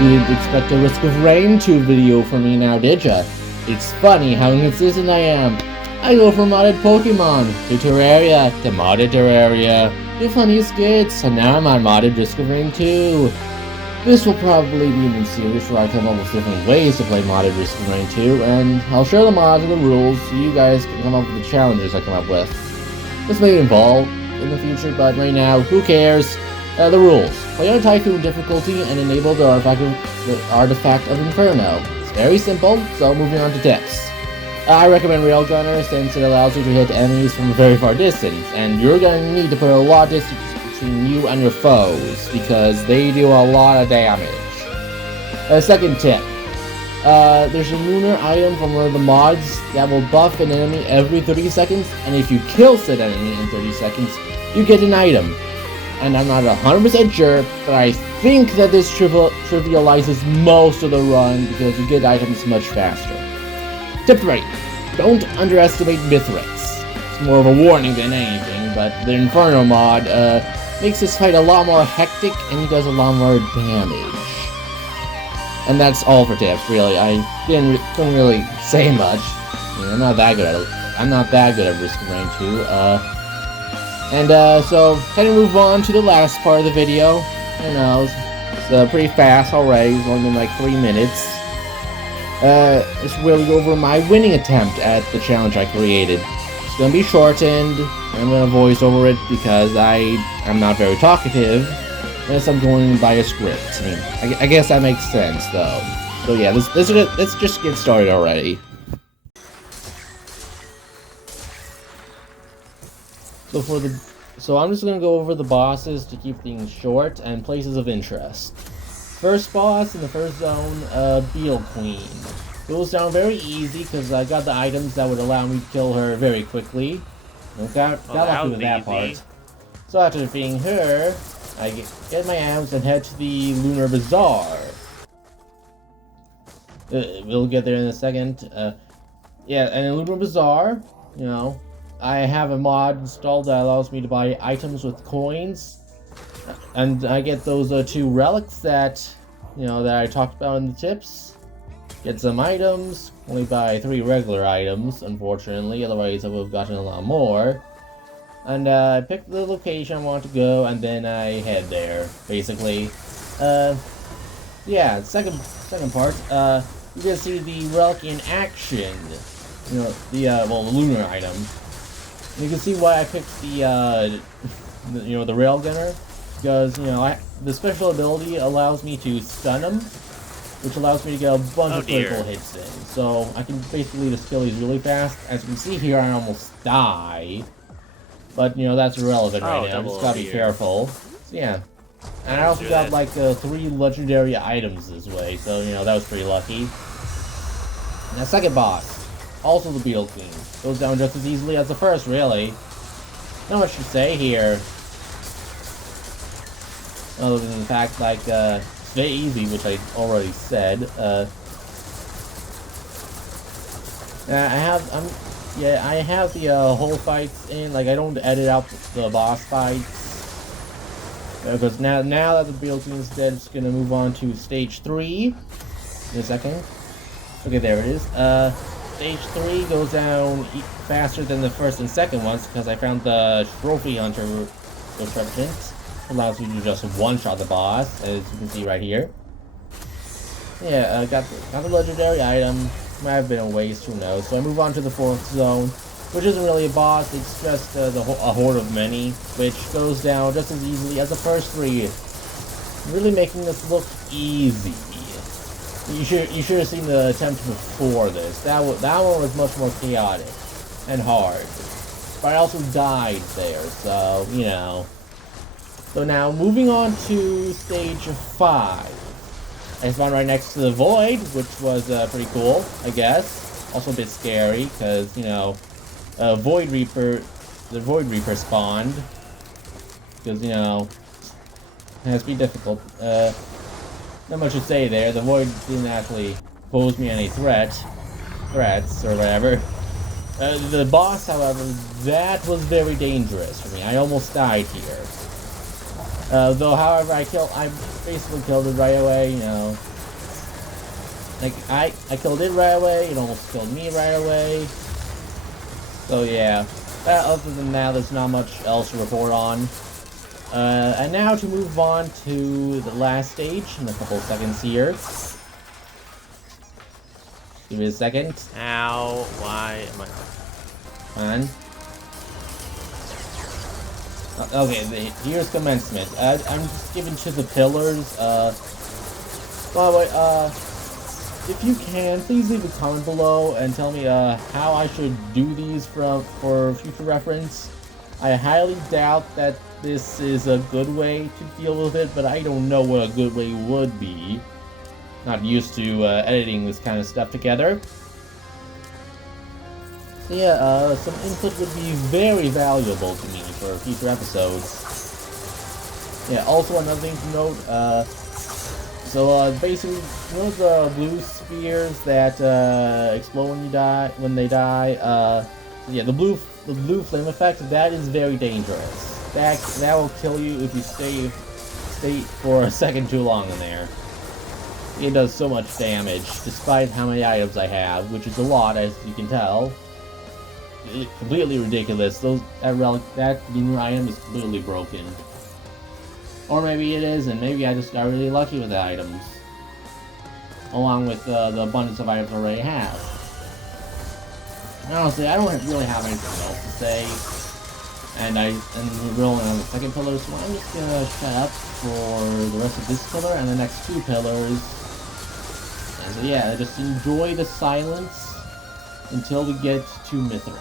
Didn't expect a Risk of Rain 2 video from me now, did ya? It's funny how inconsistent I am. I go from modded Pokemon to Terraria to modded Terraria to funny skits, and now I'm on modded Risk of Rain 2. This will probably be a new series where I come up with different ways to play modded Risk of Rain 2, and I'll share the mods and the rules so you guys can come up with the challenges I come up with. This may evolve in the future, but right now, who cares? The rules. Play on Typhoon difficulty and enable the artifact of Inferno. It's very simple, so moving on to tips. I recommend Railgunner since it allows you to hit enemies from a very far distance, and you're going to need to put a lot of distance between you and your foes, because they do a lot of damage. Second tip. There's a lunar item from one of the mods that will buff an enemy every 30 seconds, and if you kill said enemy in 30 seconds, you get an item. And I'm not 100% sure, but I think that this trivializes most of the run because you get items much faster. Tip 3. Don't underestimate Mithrics. It's more of a warning than anything, but the Inferno mod makes this fight a lot more hectic and he does a lot more damage. And that's all for tips, really. I couldn't really say much. I mean, I'm not that good at Risk of Rain 2. So, kind of move on to the last part of the video. I know, it's pretty fast already, it's only been like 3 minutes. It's where we go over my winning attempt at the challenge I created. It's gonna be shortened, I'm gonna voice over it because I'm not very talkative, unless I'm going by a script. I mean, I guess that makes sense, though. So yeah, let's just get started already. So I'm just gonna go over the bosses to keep things short and places of interest. First boss in the first zone, Beetle Queen. Goes down very easy because I got the items that would allow me to kill her very quickly. Got lucky with that part. So after defeating her, I get my items and head to the Lunar Bazaar. We'll get there in a second. Yeah, and in Lunar Bazaar, you know, I have a mod installed that allows me to buy items with coins, and I get those 2 relics that, you know, that I talked about in the tips. Get some items, only buy 3 regular items, unfortunately, otherwise I would have gotten a lot more. And I pick the location I want to go, and then I head there, basically. Yeah, second part, you can see the relic in action. You know, the lunar item. You can see why I picked the Railgunner, because, you know, the special ability allows me to stun him, which allows me to get a bunch of critical hits in. So I can basically just kill these really fast. As you can see here, I almost die, but, you know, that's irrelevant right now. Just gotta be careful. So yeah, and I also got like 3 legendary items this way, so, you know, that was pretty lucky. Now, second boss. Also the Beetle Queen. Goes down just as easily as the first, really. Not much to say here. Other than the fact, like, it's very easy, which I already said. I have the whole fights in. Like, I don't edit out the boss fights. Because now that the Beetle Queen is dead, it's gonna move on to stage 3 in a second. Okay, there it is. Stage 3 goes down faster than the first and second ones because I found the Trophy Hunter Retreptant. Allows you to just one-shot the boss, as you can see right here. Yeah, got the legendary item. Might have been a waste, who knows. So I move on to the 4th zone, which isn't really a boss, it's just a horde of many, which goes down just as easily as the first 3. Really making this look easy. You should have seen the attempt before this. That one was much more chaotic and hard. But I also died there, so, you know. So now, moving on to stage 5. I spawned right next to the Void, which was pretty cool, I guess. Also a bit scary, because, you know, the Void Reaper spawned. Because, you know, it has to be difficult. Not much to say there. The Void didn't actually pose me any threats or whatever. The boss, however, that was very dangerous for me. I almost died here. Though, however, I basically killed it right away, you know. Like, I killed it right away, it almost killed me right away. So, yeah. Other than that, there's not much else to report on. And now to move on to the last stage in a couple seconds here. Give me a second. Ow, why am I... On. Okay, here's commencement. I'm just giving to the pillars. By the way, if you can, please leave a comment below and tell me how I should do these for future reference. I highly doubt that this is a good way to deal with it, but I don't know what a good way would be. Not used to editing this kind of stuff together. So yeah, some input would be very valuable to me for future episodes. Yeah, also another thing to note, basically, one of the blue spheres that explode when they die, yeah, the blue flame effect, that is very dangerous. That will kill you if you stay for a second too long in there. It does so much damage, despite how many items I have, which is a lot, as you can tell. Completely ridiculous. That new item is completely broken. Or maybe it is, and maybe I just got really lucky with the items. Along with the abundance of items I already have. And honestly, I don't really have anything else to say. And we're rolling on the second pillar, so I'm just gonna shut up for the rest of this pillar and the next two pillars. And so yeah, just enjoy the silence until we get to Mithrix.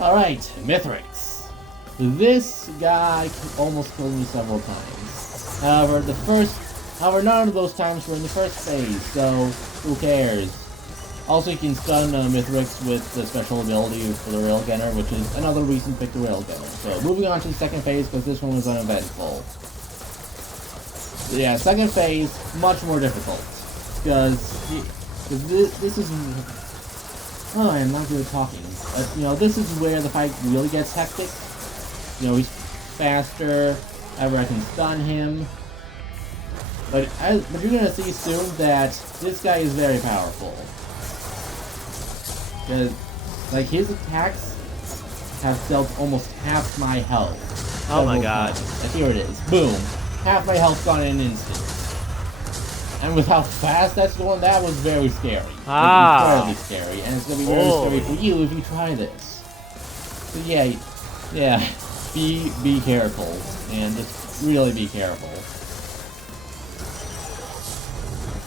Alright, Mithrix. This guy almost killed me several times. However, none of those times were in the first phase, so who cares? Also, you can stun Mithrix with the special ability for the Railgunner, which is another reason to pick the Railgunner. So, moving on to the second phase, because this one was uneventful. So, yeah, second phase, much more difficult. Because this is... Oh, I'm not good at talking. But, you know, this is where the fight really gets hectic. You know, he's faster, ever I can stun him. But you're gonna see soon that this guy is very powerful. Because, like, his attacks have dealt almost half my health. Oh my several god. times. And here it is. Boom. Half my health gone in an instant. And with how fast that's going, that was very scary. Ah. Incredibly scary. And it's gonna be very scary for you if you try this. So yeah. Be careful. And just really be careful.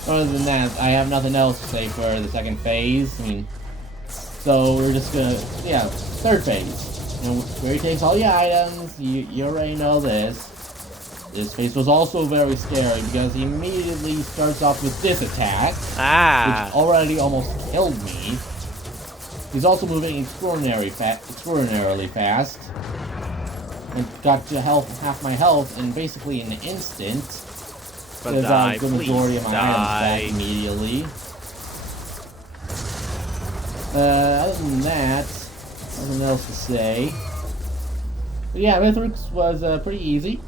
Other than that, I have nothing else to say for the second phase. I mean, so we're just gonna, third phase. You know, where he takes all your items. You already know this. This phase was also very scary because he immediately starts off with this attack, which already almost killed me. He's also moving extraordinarily fast, and got to half my health in basically an instant. Because I have the majority of my items back immediately. Other than that, nothing else to say. But yeah, Mithrix was pretty easy.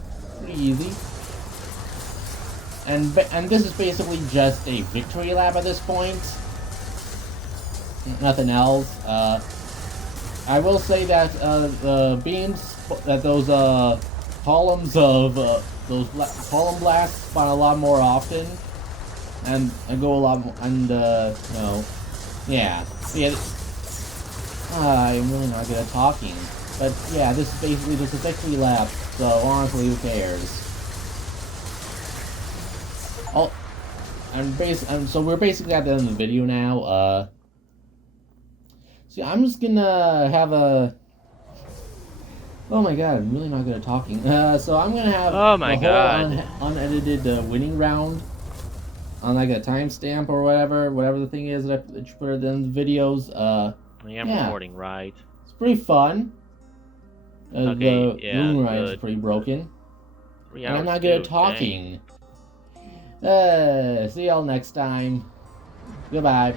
And this is basically just a victory lap at this point. Nothing else. I will say that the beams, that those columns of those column blasts spawn a lot more often, and go a lot more, and yeah. I'm really not good at talking, but yeah, this is basically just a victory lap. So honestly, who cares? Oh, and so we're basically at the end of the video now. So I'm just gonna have a. Oh my god, I'm really not good at talking. So I'm gonna have the whole unedited winning round on like a timestamp or whatever the thing is that you put at the end of the videos. I am recording, right? It's pretty fun. Okay, the moon ride is pretty broken. And I'm not good at talking. See y'all next time. Goodbye.